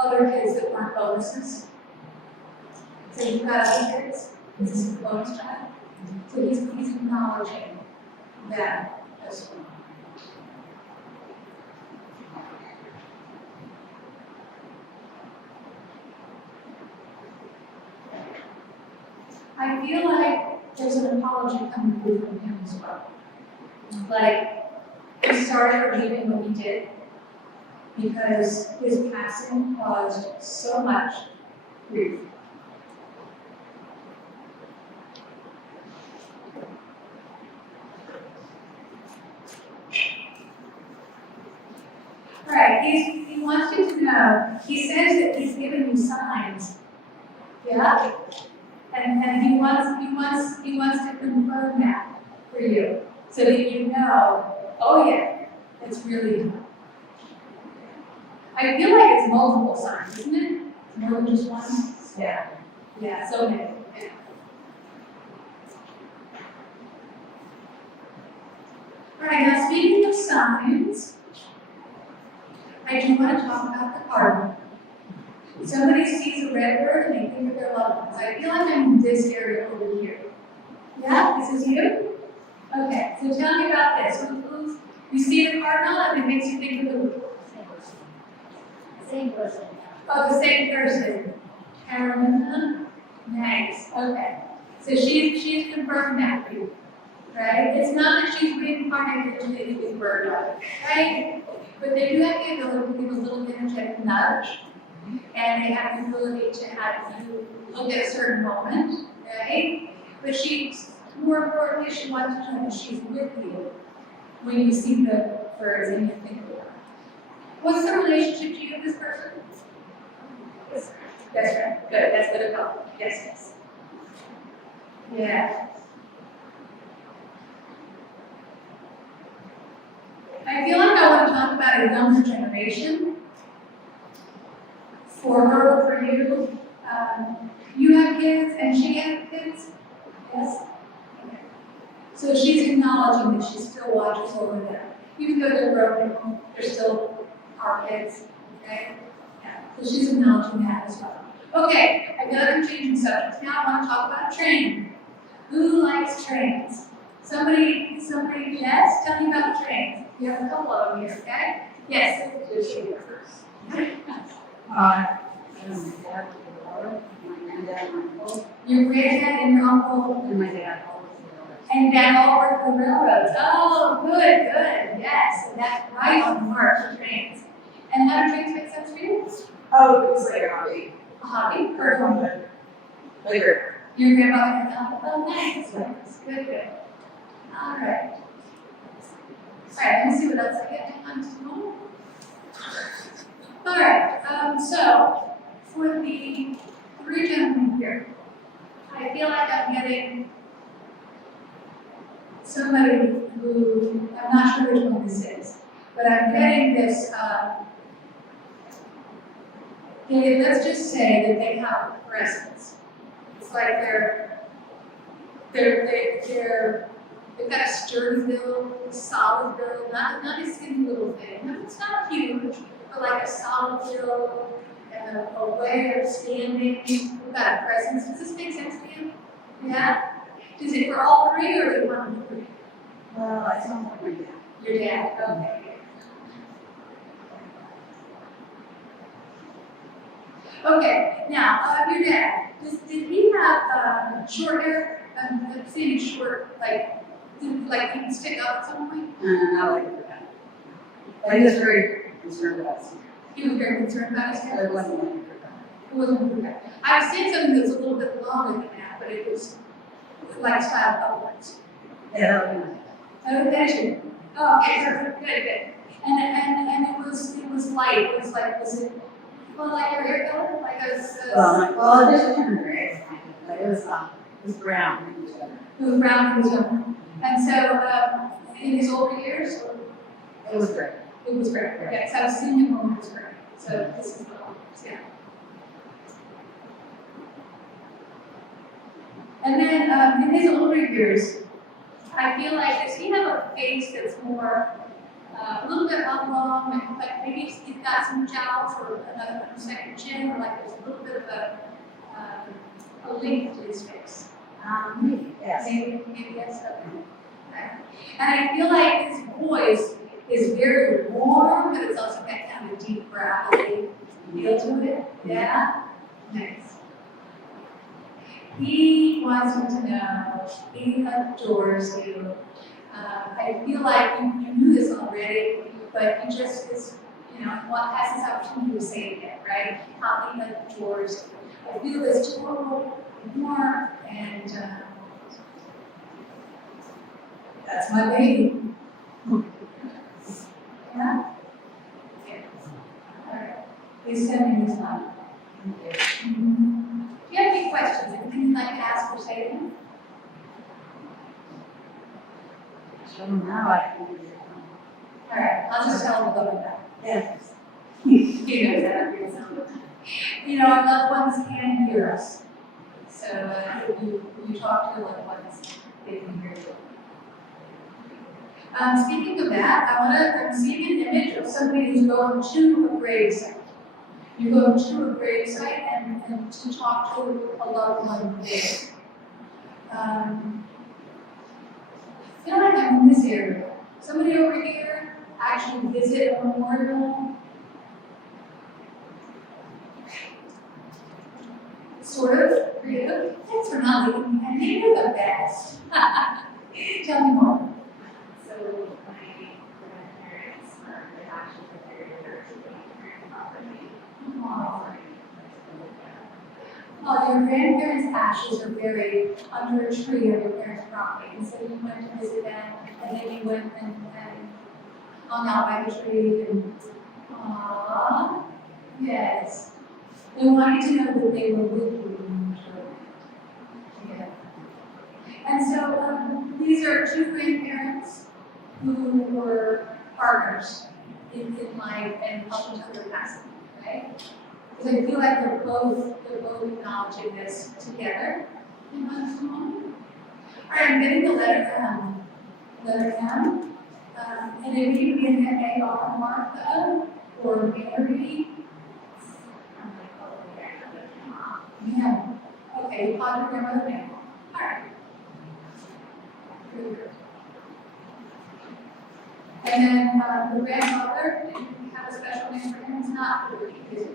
other kids that weren't bonuses. So you've got other kids, this is a bonus child. So he's acknowledging that as well. I feel like there's an apology coming through from him as well. Like, he's sorry for leaving what he did because his passing caused so much grief. Right, he wants you to know, he says that he's giving you signs. Yeah? And he wants to confirm that for you. So that you know, oh yeah, it's really him. I feel like it's multiple signs, isn't it? More than just one? Yeah. Yeah, so many. Yeah. All right, now speaking of signs, I do want to talk about the cardinal. Somebody sees a red bird and they think of their loved ones. I feel like I'm in this area over here. Yeah, this is you? Okay, so tell me about this. You see the cardinal and it makes you think of the Same person. Oh, the same person. Carolina? Nice, okay. So she's confirmed that for you, right? It's not that she's reincarnated into the bird, right? But they do have the ability to give a little energetic nudge, and they have the ability to have you look at a certain moment, right? But more importantly, she wants to know that she's with you when you see the birds and you think of her. What's the relationship to you with this person? That's right. Good. That's good enough. Yes, yes. Yeah. I feel like I want to talk about a younger generation. For her, for you. You have kids and she has kids? Yes? Okay. So she's acknowledging that she still watches over them. Even though they're broken, they're still our kids. Okay? Yeah. So she's acknowledging that as well. Okay, I know I'm changing subjects. Now I want to talk about train. Who likes trains? Somebody, yes? Tell me about the trains. You have a couple of them here, okay? Yes. Just you first. My dad, my granddad, my uncle, Your granddad and your uncle and my dad always and dad all work the railroads. Oh, good, good. Yes, and that's right on the mark for trains. And how do trains make sense for you? Oh, it was like a hobby. A hobby or a home? Later. Your grandmother had a oh, nice. Good, good. All right. All right, let me see what else I get on tomorrow. All right, so for the three gentlemen here, I feel like I'm getting somebody who, I'm not sure which one this is, but I'm getting this, let's just say that they have presence. It's like they're they've got a sturdy build, a solid build, not a skinny little thing. No, it's not huge, but like a solid build and a way of standing. We've got a presence. Does this make sense to you? Yeah? Is it for all three or is it one of the three? Well, it's not like my dad. Your dad, okay. Okay, now, your dad, did he have short hair? Seeing short, like he can stick up at some point? I like it for that. But he was very concerned about us. He was very concerned about his hair? It wasn't like it for that. It wasn't for that. I've seen something that's a little bit longer than that, but it was like styled upwards. Yeah, that would be nice. Oh, that is good. Oh, okay, perfect, good. And it was light, was it, well, like your hair color, like a. Well, it didn't turn gray, but it was brown. It was brown from his own. And so, in his older years, It was great. it was great. Yes, I've seen him when he was great. So this is what, yeah. And then, in his older years, I feel like, does he have a face that's more, a little bit oblong, and like maybe he's got some jowls or a second chin, or like there's a little bit of a length to his face? Maybe, yes. Maybe yes, okay. And I feel like his voice is very warm, but it's also got kind of a deep gravelly feel to it. Yeah? Nice. He wants you to know he adores you. I feel like you knew this already, but he just is, has this opportunity to say it again, right? How he adores you. I feel this total warmth and that's my baby. Yeah? Yeah. All right. Please send me his love. Do you have any questions? Anything you'd like to ask or say to him? So now I can do it. All right, I'll just tell him to go with that. Yes. He knows that. Our loved ones can hear us. So if you talk to your loved ones, they can hear you. Speaking of that, I'm seeing an image of somebody who's going to a grave site. You go to a grave site and to talk to a loved one there. I feel like I'm in this area. Somebody over here actually visit a memorial. Sort of, for you. Thanks for not leaving me hanging. You're the best. Tell me more. So my grandparents are actually very property. Oh, your grandparents' ashes are buried under a tree on your parents' property. And so you went to visit them, and then you went and hung out by the tree. And, aww, yes. We want you to know that they were with you when you were. Yeah. And so these are two grandparents who were partners in life and up until their passing, right? Because I feel like they're both acknowledging this together. All right, I'm getting the letter M. Letter M. And it can be an A-R, Martha, or Mary. Yeah. Okay, you called your grandmother name. All right. Really good. And then the grandmother, did you have a special name for him? It's not really, is it?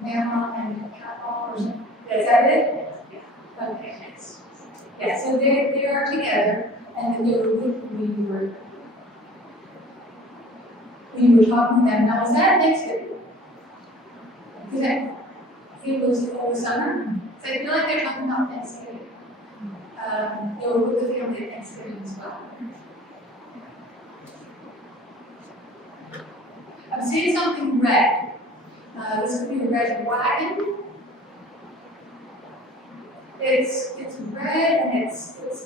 Mama and Papa or something? Is that it? Yeah. Okay, thanks. Yeah, so they are together, and then they were with me. We were talking to them. Now, was that Thanksgiving? Okay. It was summer, so I feel like they're talking about Thanksgiving. They were with the family at Thanksgiving as well. I'm seeing something red. This could be a red wagon. It's red and it's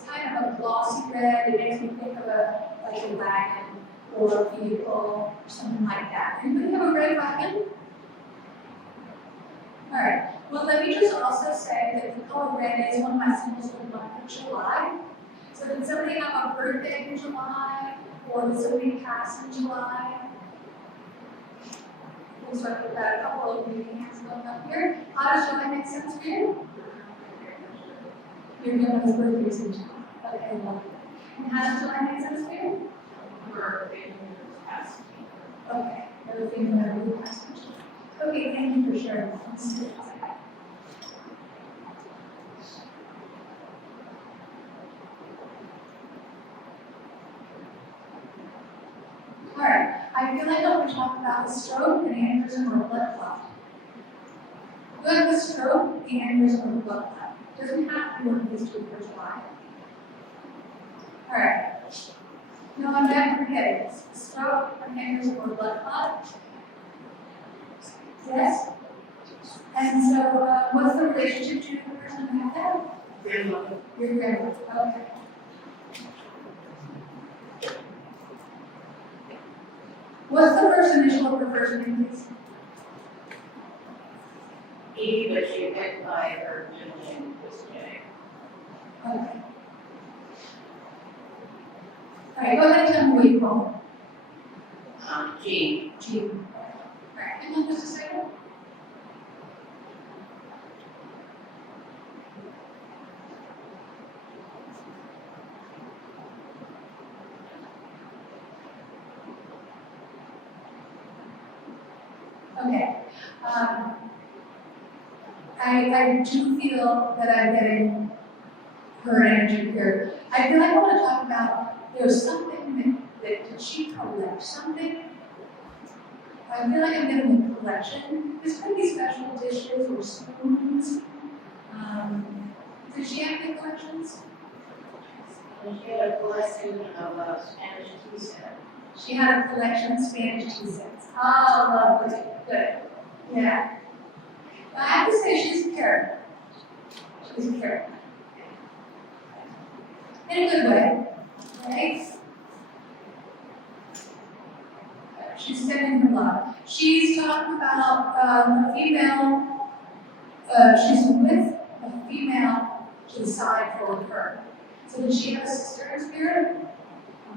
kind of a glossy red. It makes me think of a wagon or a vehicle or something like that. Anybody have a red wagon? All right. Well, let me just also say that the color red is one of my symbols for the month of July. So did somebody have a birthday in July, or did somebody pass in July? So I've got a couple of meeting hands going up here. How does July make sense for you? Your grandma's birthday is in July. Okay, lovely. And how does July make sense for you? Okay, everything that we passed in July. Okay, thank you for sharing that. Let's do it. Alright, I feel like I want to talk about the stroke, an aneurysm, or a blood clot. Who have the stroke, the aneurysm, or the blood clot? Doesn't have to be one of these two for July. Alright. No, I'm never forgetting this. Stroke, an aneurysm, or blood clot. Yes? And so, what's the relationship to the person who had that? Grandmother. Your grandmother. Okay. What's the first initial of the first name, please? E, but she went by her middle name was J. Okay. Alright, go ahead and tell me what you call G. it. Jean. Alright, hang on just a second. Okay. I do feel that I'm getting her energy here. I feel like I want to talk about there's something that she collects, something. I feel like I'm getting a collection. This could be special dishes or spoons. Did she have any collections? She had a collection of Spanish tea set. She had a collection of Spanish tea sets. Oh, lovely. Good. Yeah. I have to say she's a character. She's a character. In a good way, right? She's sending her love. She's talking about a female, she's with a female to the side for her. So does she have a sister in spirit?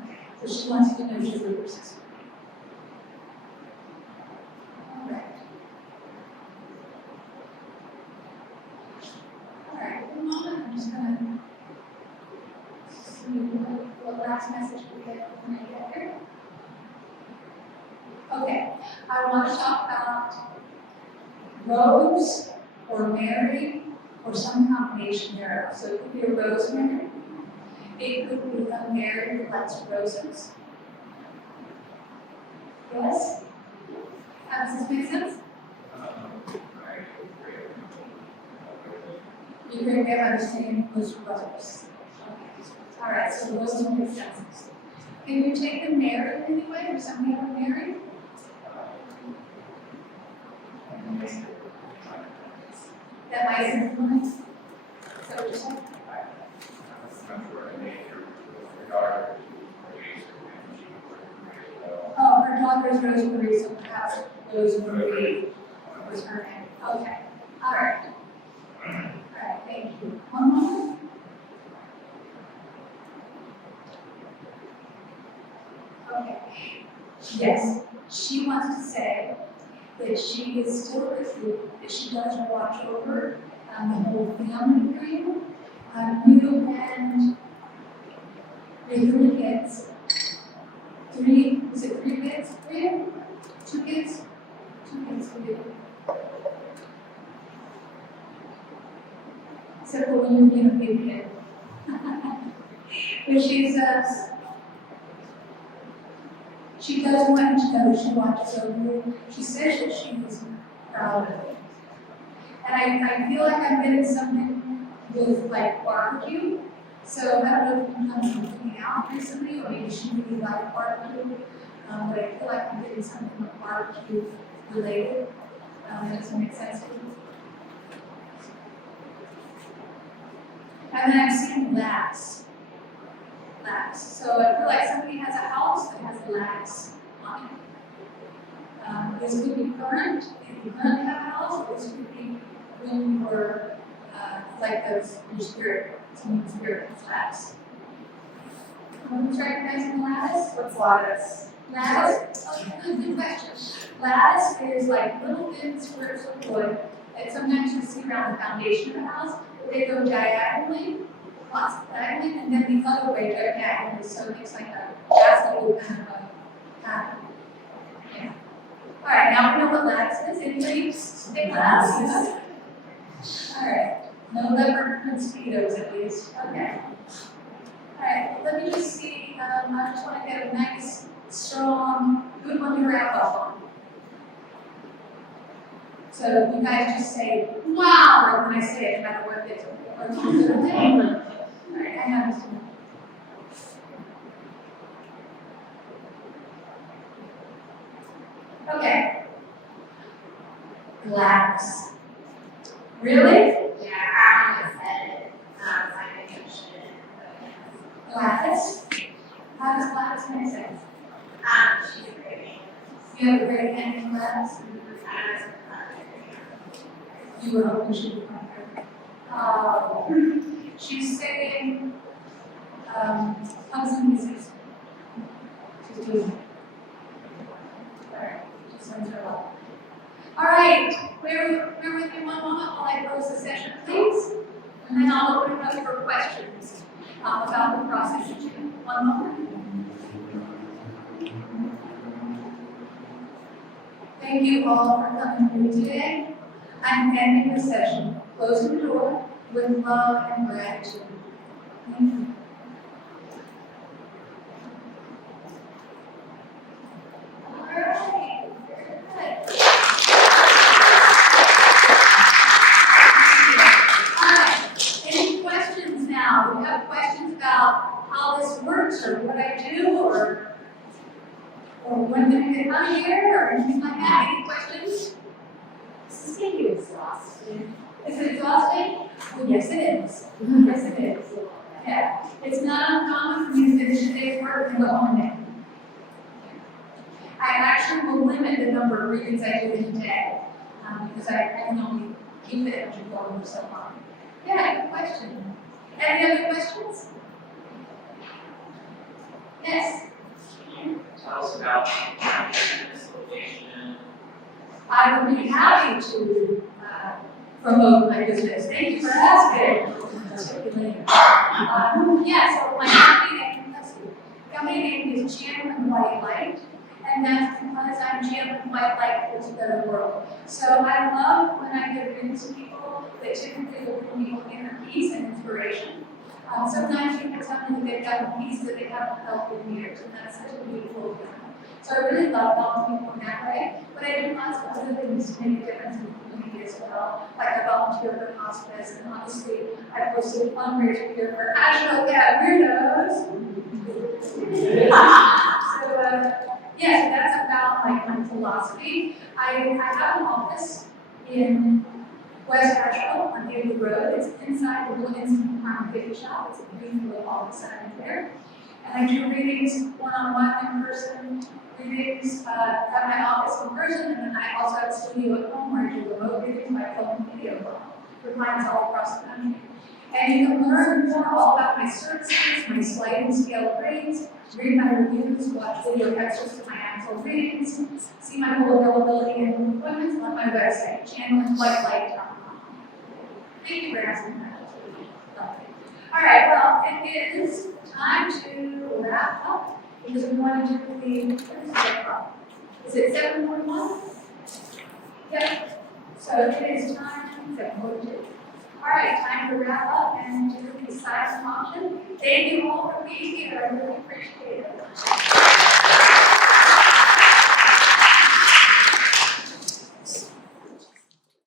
Okay. So she wants you to know she's with her sister. All right. All right, one moment. I'm just going to see what last message we get when I get here. Okay, I want to talk about Rose or Mary or some combination thereof. So it could be a rosemary. It could be a Mary who likes roses. Yes? Does this make sense? You can get understanding those brothers. Okay. All right, so those will make sense. Can you take the Mary anyway, or somebody have a Mary? That might influence. Is that what you're saying? Oh, her daughter's Rosemary, so perhaps Rosemary was her name. Okay. All right. All right, thank you. One moment. Okay. Yes, she wants to say that she is still with you, that she does watch over the whole family for you. You and your 3 kids. 3, is it 3 kids for you? 2 kids? 2 kids for you. Except for when you're being a big kid. But she does want you to know she watches over you. She says that she is proud of it. And I feel like I'm getting something with like barbecue. So I don't know if you come from cooking out recently, or maybe she really liked barbecue. But I feel like I'm getting something with barbecue related. Does that make sense to you? And then I'm seeing lax. So I feel like somebody has a house that has lax on it. This could be current, if you currently have a house, or this could be when you were like those new spirit class. Who's recognizing lattice? What's lattice? Lattice? Oh, good question. Lattice is like little thin strips of wood that sometimes you see around the foundation of the house. They go diagonally, lots of diagonally, and then the other way diagonally. So it makes like a basket kind of a pattern. Yeah. All right, now we know what lattice is. Anybody take lattice? All right. No leopard mosquitoes at least. Okay. All right, let me just see. I just want to get a nice, strong, good one to wrap up on. So you guys just say, wow, like when I say it, no matter what it is. Or it's a good thing. All right, I have this one. Okay. Glass. Really? Yeah, I already said it, I think I should. Gladys? How does Gladys make sense? She's great. You have a great hand in Gladys? You were hoping she would come here. She's saying, hugs and kisses. She's doing it. Alright, just sends her love. Alright, bear with me one moment while I close the session, please. And then I'll open it up for questions about the process. One moment. Thank you all for coming through today. I'm ending the session, closing the door with love and gratitude. Thank you. All right, very good. All right, any questions now? Do you have questions about how this works or what I do or when I'm going to come here or anything like that? Any questions? This is getting exhausting. Is it exhausting? Well, yes, it is. Yes, it is. Yeah. It's not uncommon for me to finish a day's work and go home now. I actually will limit the number of readings I do in a day because I can only keep the energy going for so long. Yeah, good question. Any other questions? Yes. Tell us about this location. I would be happy to promote my business. Thank you for asking. Yeah, so my company name is Channeling White Light, and that's because I'm channeling white light into the world. So I love when I give readings to people that typically will bring people inner peace and inspiration. Sometimes people tell me that they've got peace that they haven't felt in years, and that's such a beautiful feeling. So I really love helping people in that way, but I do lots of other things to make a difference in the community as well. Like I volunteer for hospice, and obviously I posted a fundraiser here for Asheville Cat Weirdos. So that's about my philosophy. I have an office in West Asheville on Asheville Road. It's inside the little instant farm coffee shop. It's a beautiful office I'm there. And I do readings one-on-one in person, readings at my office in person, and then I also have a studio at home where I do remote readings by phone and video call for clients all across the country. And you can learn more all about my services, my sliding scale grades, read my reviews, watch video extras of my actual readings, see my whole availability and appointments on my website, channelingwhitelight.com. Thank you for asking that. All right, well, it is time to wrap up because we want to do the, is it 7:41? Yep. So it is time, 7:42. All right, time to wrap up and do the silent option. Thank you all for being here. I really appreciate it.